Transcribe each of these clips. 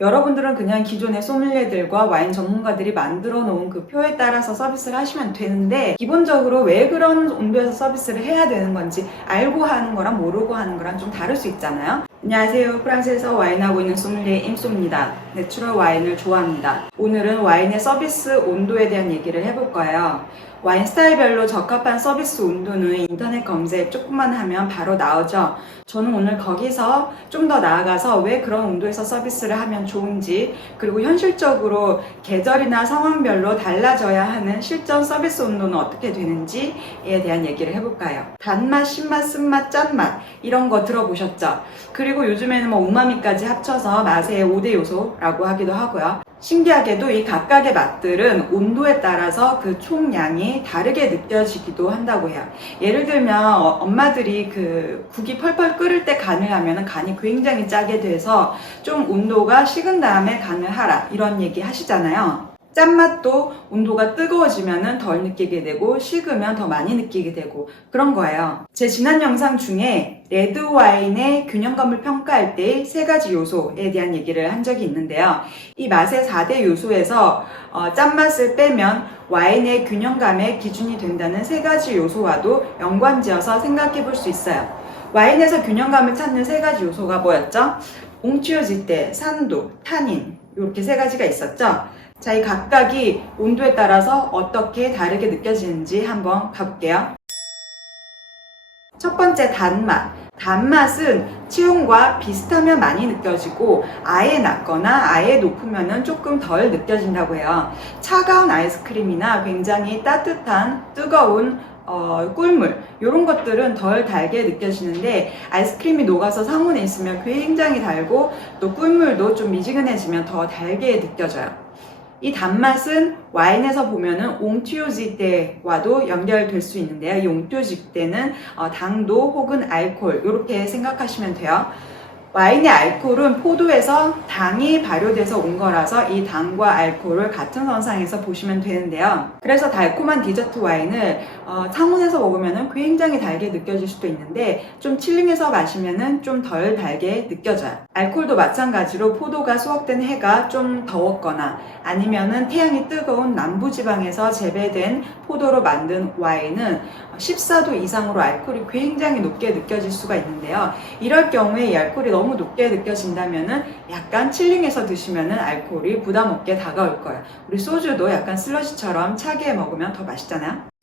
여러분들은 그냥 기존의 소믈리에들과 와인 전문가들이 만들어 놓은 그 표에 따라서 서비스를 하시면 되는데, 기본적으로 왜 그런 온도에서 서비스를 해야 되는 건지 알고 하는 거랑 모르고 하는 거랑 좀 다를 수 있잖아요. 안녕하세요. 프랑스에서 와인하고 있는 소믈리에 임소입니다. 내추럴 와인을 좋아합니다. 오늘은 와인의 서비스 온도에 대한 얘기를 해볼 거예요. 와인 스타일별로 적합한 서비스 온도는 인터넷 검색 조금만 하면 바로 나오죠. 저는 오늘 거기서 좀 더 나아가서 왜 그런 온도에서 서비스를 하면 좋은지, 그리고 현실적으로 계절이나 상황별로 달라져야 하는 실전 서비스 온도는 어떻게 되는지에 대한 얘기를 해볼까요? 단맛, 신맛, 쓴맛, 짠맛 이런 거 들어보셨죠? 그리고 요즘에는 우마미까지 합쳐서 맛의 5대 요소라고 하기도 하고요. 신기하게도 이 각각의 맛들은 온도에 따라서 그 총량이 다르게 느껴지기도 한다고 해요. 예를 들면 엄마들이 그 국이 펄펄 끓을 때 간을 하면 간이 굉장히 짜게 돼서 좀 온도가 식은 다음에 간을 하라 이런 얘기 하시잖아요. 짠맛도 온도가 뜨거워지면 덜 느끼게 되고 식으면 더 많이 느끼게 되고 그런 거예요. 제 지난 영상 중에 레드 와인의 균형감을 평가할 때 3가지 요소에 대한 얘기를 한 적이 있는데요. 이 맛의 4대 요소에서 짠맛을 빼면 와인의 균형감의 기준이 된다는 3가지 요소와도 연관지어서 생각해 볼 수 있어요. 와인에서 균형감을 찾는 3가지 요소가 뭐였죠? 옹취오지대, 산도, 타닌 이렇게 3가지가 있었죠. 자, 이 각각이 온도에 따라서 어떻게 다르게 느껴지는지 한번 가볼게요. 첫 번째, 단맛. 단맛은 체온과 비슷하면 많이 느껴지고 아예 낮거나 아예 높으면 조금 덜 느껴진다고 해요. 차가운 아이스크림이나 굉장히 따뜻한 뜨거운 꿀물 이런 것들은 덜 달게 느껴지는데, 아이스크림이 녹아서 상온에 있으면 굉장히 달고 또 꿀물도 좀 미지근해지면 더 달게 느껴져요. 이 단맛은 와인에서 보면은 옹튜오지대와도 연결될 수 있는데요. 이 옹튜오지대는 당도 혹은 알코올 이렇게 생각하시면 돼요. 와인의 알코올은 포도에서 당이 발효돼서 온 거라서 이 당과 알코올을 같은 선상에서 보시면 되는데요. 그래서 달콤한 디저트 와인을 상온에서 먹으면 굉장히 달게 느껴질 수도 있는데, 좀 칠링해서 마시면 좀 덜 달게 느껴져요. 알코올도 마찬가지로 포도가 수확된 해가 좀 더웠거나 아니면은 태양이 뜨거운 남부지방에서 재배된 포도로 만든 와인은 14도 이상으로 알코올이 굉장히 높게 느껴질 수가 있는데요. 이럴 경우에 이 알코올이 너무 높게 느껴진다면은 약간 칠링해서 드시면은 알코올이 부담 없게 다가올 거예요. 우리 소주도 약간 슬러시처럼 차게 먹으면 더 맛있잖아요.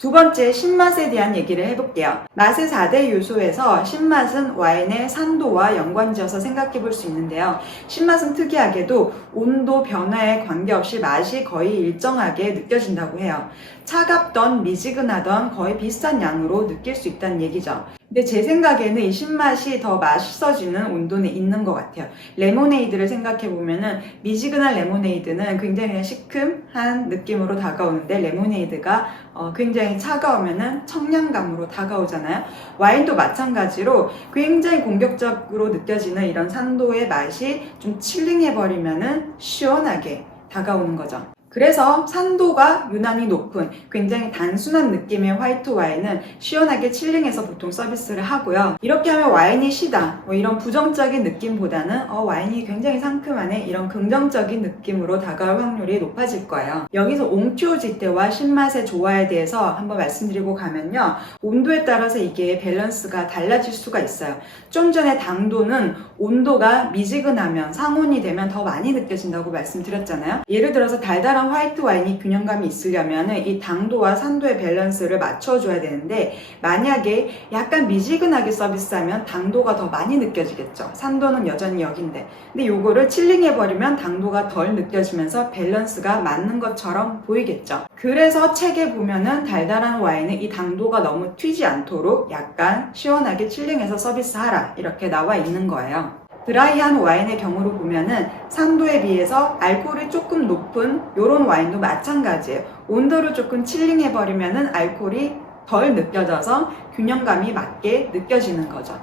두 번째, 신맛에 대한 얘기를 해볼게요. 맛의 4대 요소에서 신맛은 와인의 산도와 연관지어서 생각해 볼 수 있는데요. 신맛은 특이하게도 온도 변화에 관계없이 맛이 거의 일정하게 느껴진다고 해요. 차갑던 미지근하던 거의 비슷한 양으로 느낄 수 있다는 얘기죠. 근데 제 생각에는 이 신맛이 더 맛있어지는 온도는 있는 것 같아요. 레모네이드를 생각해 보면은 미지근한 레모네이드는 굉장히 그냥 시큼한 느낌으로 다가오는데, 레모네이드가 굉장히 차가우면은 청량감으로 다가오잖아요. 와인도 마찬가지로 굉장히 공격적으로 느껴지는 이런 산도의 맛이 좀 칠링해버리면은 시원하게 다가오는 거죠. 그래서 산도가 유난히 높은 굉장히 단순한 느낌의 화이트 와인은 시원하게 칠링해서 보통 서비스를 하고요. 이렇게 하면 와인이 시다 이런 부정적인 느낌보다는 와인이 굉장히 상큼하네 이런 긍정적인 느낌으로 다가올 확률이 높아질 거예요. 여기서 옹튜오지대와 신맛의 조화에 대해서 한번 말씀드리고 가면요, 온도에 따라서 이게 밸런스가 달라질 수가 있어요. 좀 전에 당도는 온도가 미지근하면 상온이 되면 더 많이 느껴진다고 말씀드렸잖아요. 예를 들어서 달달한 화이트 와인이 균형감이 있으려면 이 당도와 산도의 밸런스를 맞춰줘야 되는데, 만약에 약간 미지근하게 서비스하면 당도가 더 많이 느껴지겠죠. 산도는 여전히 여긴데, 근데 요거를 칠링해버리면 당도가 덜 느껴지면서 밸런스가 맞는 것처럼 보이겠죠. 그래서 책에 보면은 달달한 와인은 이 당도가 너무 튀지 않도록 약간 시원하게 칠링해서 서비스하라 이렇게 나와 있는 거예요. 드라이한 와인의 경우로 보면은 산도에 비해서 알코올이 조금 높은 이런 와인도 마찬가지예요. 온도를 조금 칠링해버리면은 알코올이 덜 느껴져서 균형감이 맞게 느껴지는 거죠.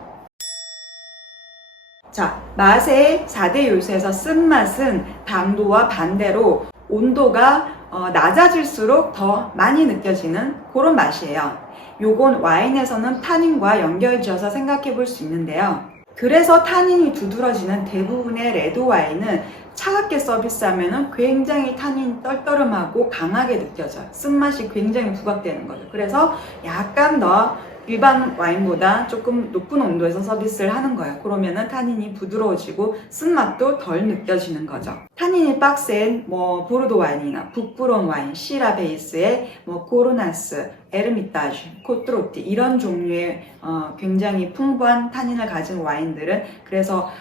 자, 맛의 4대 요소에서 쓴맛은 당도와 반대로 온도가 낮아질수록 더 많이 느껴지는 그런 맛이에요. 요건 와인에서는 타닌과 연결지어서 생각해 볼 수 있는데요. 그래서 타닌이 두드러지는 대부분의 레드 와인은 차갑게 서비스하면 굉장히 타닌이 떨떠름하고 강하게 느껴져요. 쓴맛이 굉장히 부각되는 거죠. 그래서 약간 더 일반 와인보다 조금 높은 온도에서 서비스를 하는 거예요. 그러면은 타닌이 부드러워지고 쓴맛도 덜 느껴지는 거죠. 타닌이 빡센 보르도 와인이나 북부론 와인, 시라 베이스의 코르나스, 에르미타주, 코트로티 이런 종류의 굉장히 풍부한 타닌을 가진 와인들은 그래서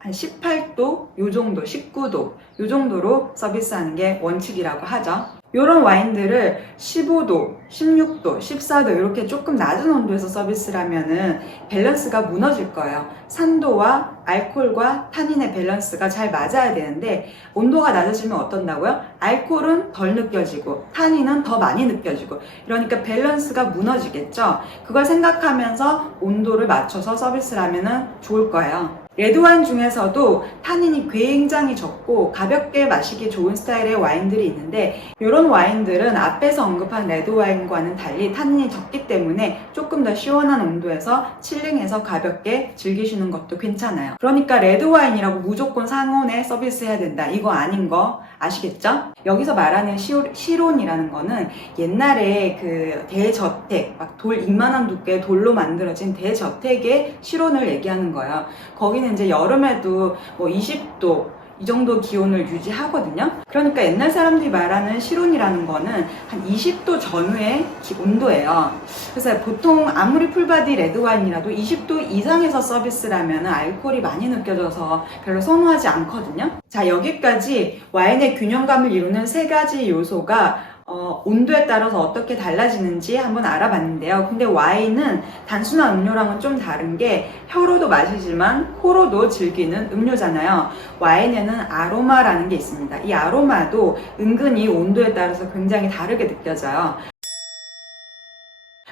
한 18도, 요 정도, 19도, 요 정도로 서비스하는 게 원칙이라고 하죠. 이런 와인들을 15도, 16도, 14도 이렇게 조금 낮은 온도에서 서비스를 하면은 밸런스가 무너질 거예요. 산도와 알코올과 타닌의 밸런스가 잘 맞아야 되는데 온도가 낮아지면 어떤다고요? 알코올은 덜 느껴지고 타닌은 더 많이 느껴지고 이러니까 밸런스가 무너지겠죠. 그걸 생각하면서 온도를 맞춰서 서비스를 하면은 좋을 거예요. 레드와인 중에서도 타닌이 굉장히 적고 가볍게 마시기 좋은 스타일의 와인들이 있는데 이런 와인들은 앞에서 언급한 레드와인과는 달리 타닌이 적기 때문에 조금 더 시원한 온도에서 칠링해서 가볍게 즐기시는 것도 괜찮아요. 그러니까 레드와인이라고 무조건 상온에 서비스해야 된다. 이거 아닌 거 아시겠죠? 여기서 말하는 시론이라는 거는 옛날에 그 대저택, 막 돌 이만한 두께의 돌로 만들어진 대저택의 시론을 얘기하는 거예요. 거기는 이제 여름에도 20도 이 정도 기온을 유지하거든요. 그러니까 옛날 사람들이 말하는 시론이라는 거는 한 20도 전후의 온도예요. 그래서 보통 아무리 풀바디 레드와인이라도 20도 이상에서 서비스를 하면 알코올이 많이 느껴져서 별로 선호하지 않거든요. 자, 여기까지 와인의 균형감을 이루는 세 가지 요소가 온도에 따라서 어떻게 달라지는지 한번 알아봤는데요. 근데 와인은 단순한 음료랑은 좀 다른 게 혀로도 마시지만 코로도 즐기는 음료잖아요. 와인에는 아로마라는 게 있습니다. 이 아로마도 은근히 온도에 따라서 굉장히 다르게 느껴져요.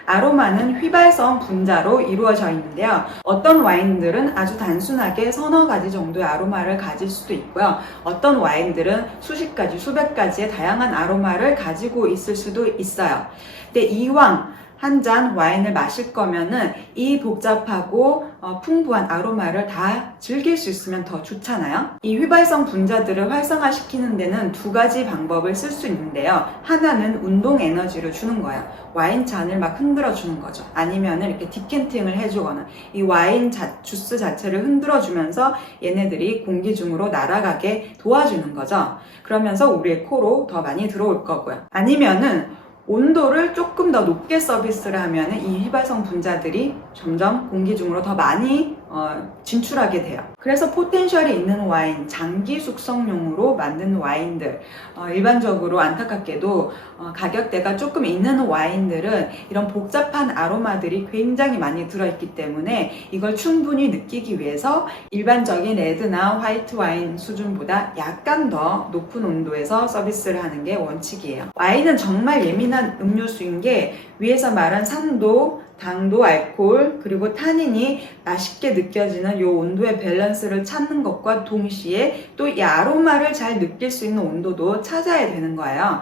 아로마는 휘발성 분자로 이루어져 있는데요. 어떤 와인들은 아주 단순하게 서너 가지 정도의 아로마를 가질 수도 있고요. 어떤 와인들은 수십 가지, 수백 가지의 다양한 아로마를 가지고 있을 수도 있어요. 근데 이왕 한 잔 와인을 마실 거면은 이 복잡하고 풍부한 아로마를 다 즐길 수 있으면 더 좋잖아요. 이 휘발성 분자들을 활성화시키는 데는 두 가지 방법을 쓸 수 있는데요. 하나는 운동 에너지를 주는 거예요. 와인 잔을 막 흔들어 주는 거죠. 아니면은 이렇게 디캔팅을 해주거나 이 와인 주스 자체를 흔들어 주면서 얘네들이 공기 중으로 날아가게 도와주는 거죠. 그러면서 우리의 코로 더 많이 들어올 거고요. 아니면은 온도를 조금 더 높게 서비스를 하면 이 휘발성 분자들이 점점 공기 중으로 더 많이 진출하게 돼요. 그래서 포텐셜이 있는 와인, 장기 숙성용으로 만든 와인들, 일반적으로 안타깝게도 가격대가 조금 있는 와인들은 이런 복잡한 아로마들이 굉장히 많이 들어있기 때문에 이걸 충분히 느끼기 위해서 일반적인 레드나 화이트 와인 수준보다 약간 더 높은 온도에서 서비스를 하는 게 원칙이에요. 와인은 정말 예민한 음료수인 게 위에서 말한 산도, 당도, 알코올, 그리고 타닌이 맛있게 느껴지는 이 온도의 밸런스를 찾는 것과 동시에 또 이 아로마를 잘 느낄 수 있는 온도도 찾아야 되는 거예요.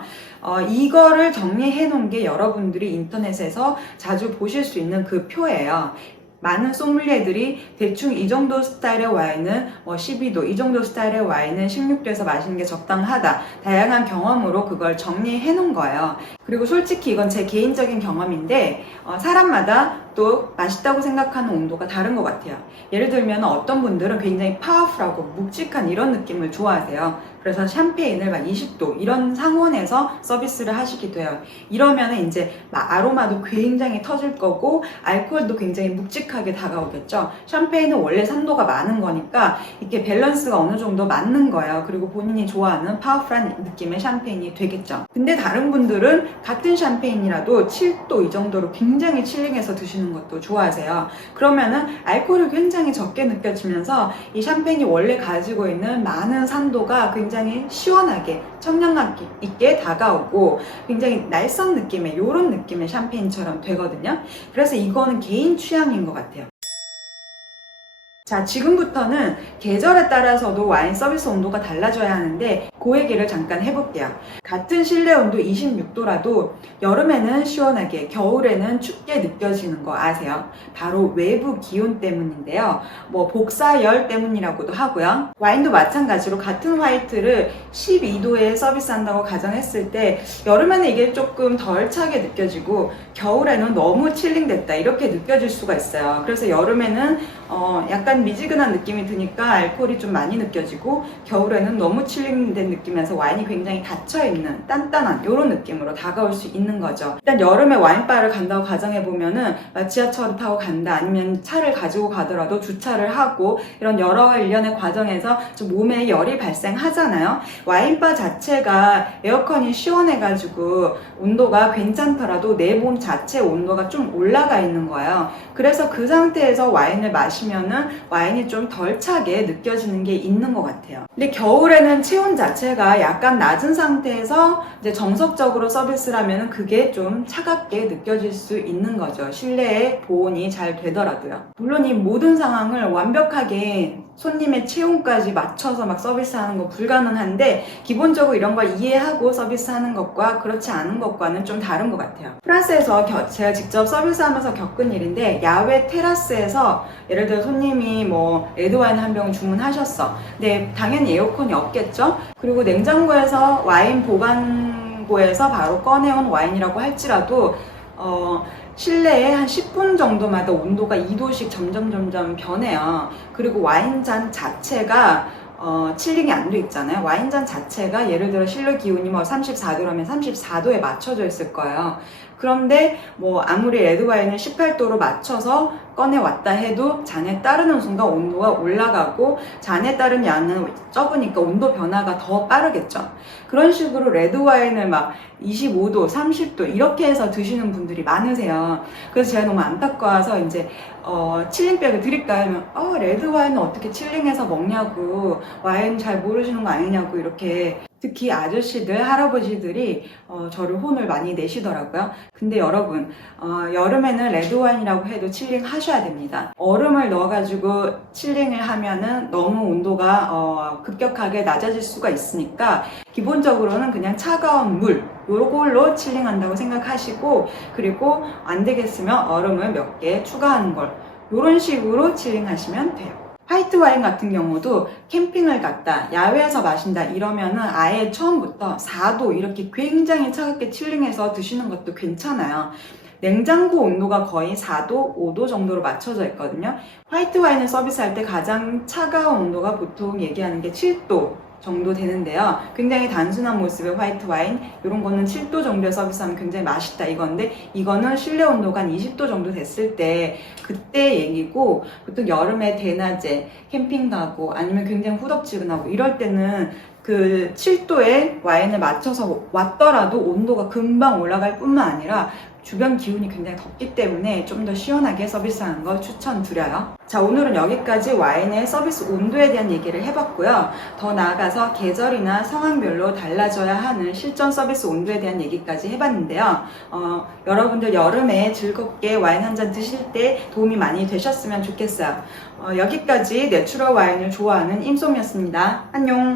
이거를 정리해 놓은 게 여러분들이 인터넷에서 자주 보실 수 있는 그 표예요. 많은 소믈리에들이 대충 이 정도 스타일의 와인은 12도, 이 정도 스타일의 와인은 16도에서 마시는 게 적당하다. 다양한 경험으로 그걸 정리해 놓은 거예요. 그리고 솔직히 이건 제 개인적인 경험인데 사람마다 또 맛있다고 생각하는 온도가 다른 것 같아요. 예를 들면 어떤 분들은 굉장히 파워풀하고 묵직한 이런 느낌을 좋아하세요. 그래서 샴페인을 막 20도 이런 상온에서 서비스를 하시기도 해요. 이러면 이제 아로마도 굉장히 터질 거고 알코올도 굉장히 묵직하게 다가오겠죠. 샴페인은 원래 산도가 많은 거니까 이렇게 밸런스가 어느 정도 맞는 거예요. 그리고 본인이 좋아하는 파워풀한 느낌의 샴페인이 되겠죠. 근데 다른 분들은 같은 샴페인이라도 7도 이 정도로 굉장히 칠링해서 드시는 것도 좋아하세요. 그러면은 알코올이 굉장히 적게 느껴지면서 이 샴페인이 원래 가지고 있는 많은 산도가 굉장히 시원하게 청량감 있게 다가오고 굉장히 날성 느낌의 이런 느낌의 샴페인처럼 되거든요. 그래서 이거는 개인 취향인 것 같아요. 자, 지금부터는 계절에 따라서도 와인 서비스 온도가 달라져야 하는데 그 얘기를 잠깐 해볼게요. 같은 실내 온도 26도라도 여름에는 시원하게, 겨울에는 춥게 느껴지는 거 아세요? 바로 외부 기온 때문인데요. 뭐 복사열 때문이라고도 하고요. 와인도 마찬가지로 같은 화이트를 12도에 서비스한다고 가정했을 때 여름에는 이게 조금 덜 차게 느껴지고 겨울에는 너무 칠링됐다 이렇게 느껴질 수가 있어요. 그래서 여름에는 약간 미지근한 느낌이 드니까 알코올이 좀 많이 느껴지고 겨울에는 너무 칠링된 느낌에서 와인이 굉장히 닫혀있는 단단한 이런 느낌으로 다가올 수 있는 거죠. 일단 여름에 와인바를 간다고 가정해보면은 지하철을 타고 간다 아니면 차를 가지고 가더라도 주차를 하고 이런 여러 일련의 과정에서 좀 몸에 열이 발생하잖아요. 와인바 자체가 에어컨이 시원해가지고 온도가 괜찮더라도 내 몸 자체 온도가 좀 올라가 있는 거예요. 그래서 그 상태에서 와인을 마시면은 와인이 좀 덜 차게 느껴지는 게 있는 것 같아요. 근데 겨울에는 체온 자체가 약간 낮은 상태에서 이제 정석적으로 서비스를 하면은 그게 좀 차갑게 느껴질 수 있는 거죠. 실내에 보온이 잘 되더라도요. 물론 이 모든 상황을 완벽하게 손님의 체온까지 맞춰서 막 서비스하는 거 불가능한데 기본적으로 이런 걸 이해하고 서비스하는 것과 그렇지 않은 것과는 좀 다른 것 같아요. 프랑스에서 제가 직접 서비스하면서 겪은 일인데 야외 테라스에서 예를 들어 손님이 뭐 레드와인 한 병 주문하셨어. 근데 당연히 에어컨이 없겠죠? 그리고 냉장고에서 와인 보관고에서 바로 꺼내온 와인이라고 할지라도 실내에 한 10분 정도마다 온도가 2도씩 점점 변해요. 그리고 와인잔 자체가 칠링이 안 돼 있잖아요. 와인잔 자체가 예를 들어 실내 기온이 뭐 34도라면 34도에 맞춰져 있을 거예요. 그런데 뭐 아무리 레드와인을 18도로 맞춰서 꺼내왔다 해도 잔에 따르는 순간 온도가 올라가고 잔에 따른 양은 적으니까 온도 변화가 더 빠르겠죠. 그런 식으로 레드와인을 막 25도, 30도 이렇게 해서 드시는 분들이 많으세요. 그래서 제가 너무 안타까워서 이제 칠링백을 드릴까 하면 레드와인은 어떻게 칠링해서 먹냐고 와인 잘 모르시는 거 아니냐고 이렇게 특히 아저씨들, 할아버지들이 저를 혼을 많이 내시더라고요. 근데 여러분 여름에는 레드와인이라고 해도 칠링 하셔야 됩니다. 얼음을 넣어가지고 칠링을 하면은 너무 온도가 급격하게 낮아질 수가 있으니까 기본적으로는 그냥 차가운 물 요걸로 칠링한다고 생각하시고 그리고 안 되겠으면 얼음을 몇 개 추가하는 걸 요런 식으로 칠링하시면 돼요. 화이트 와인 같은 경우도 캠핑을 갔다 야외에서 마신다 이러면은 아예 처음부터 4도 이렇게 굉장히 차갑게 칠링해서 드시는 것도 괜찮아요. 냉장고 온도가 거의 4도, 5도 정도로 맞춰져 있거든요. 화이트 와인을 서비스할 때 가장 차가운 온도가 보통 얘기하는 게 7도 정도 되는데요. 굉장히 단순한 모습의 화이트 와인 이런 거는 7도 정도의 서비스하면 굉장히 맛있다 이건데 이거는 실내 온도가 한 20도 정도 됐을 때 그때 얘기고 보통 여름에 대낮에 캠핑 가고 아니면 굉장히 후덥지근하고 이럴 때는 그 7도의 와인을 맞춰서 왔더라도 온도가 금방 올라갈 뿐만 아니라 주변 기온이 굉장히 덥기 때문에 좀 더 시원하게 서비스하는 걸 추천드려요. 자, 오늘은 여기까지 와인의 서비스 온도에 대한 얘기를 해봤고요. 더 나아가서 계절이나 상황별로 달라져야 하는 실전 서비스 온도에 대한 얘기까지 해봤는데요. 여러분들 여름에 즐겁게 와인 한 잔 드실 때 도움이 많이 되셨으면 좋겠어요. 여기까지 내추럴 와인을 좋아하는 임솜이었습니다. 안녕!